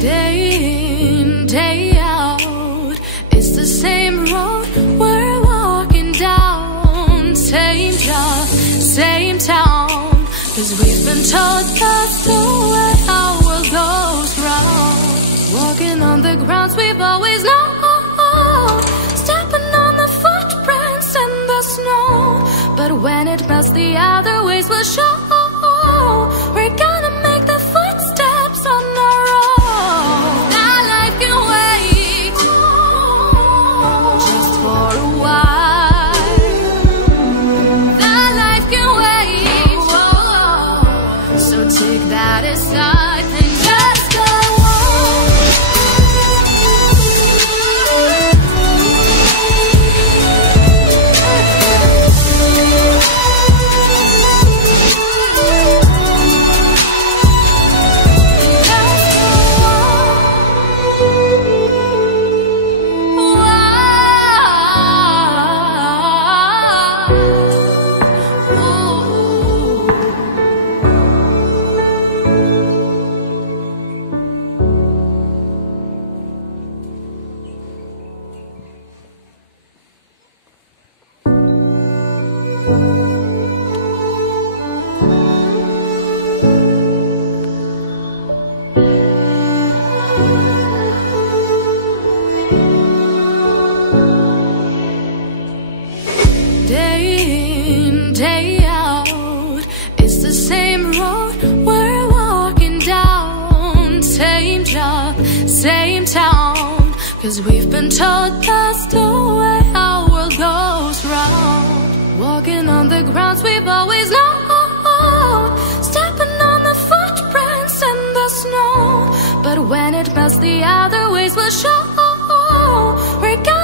Day in, day out, it's the same road we're walking down. Same job, same town, 'cause we've been told that's the way our world goes round. Walking on the grounds we've always known, stepping on the footprints in the snow. But when it melts, the other ways will show. We're gonna make the footsteps on our own. That life can wait, just for a while. That life can wait, so take that aside and just go on. Day in, day out, it's the same road we're walking down. Same job, same town, 'cause we've been told that's the way our world goes round. Walking on the grounds we've always known, stepping on the footprints in the snow. But when it melts, the other ways will show. We're gonna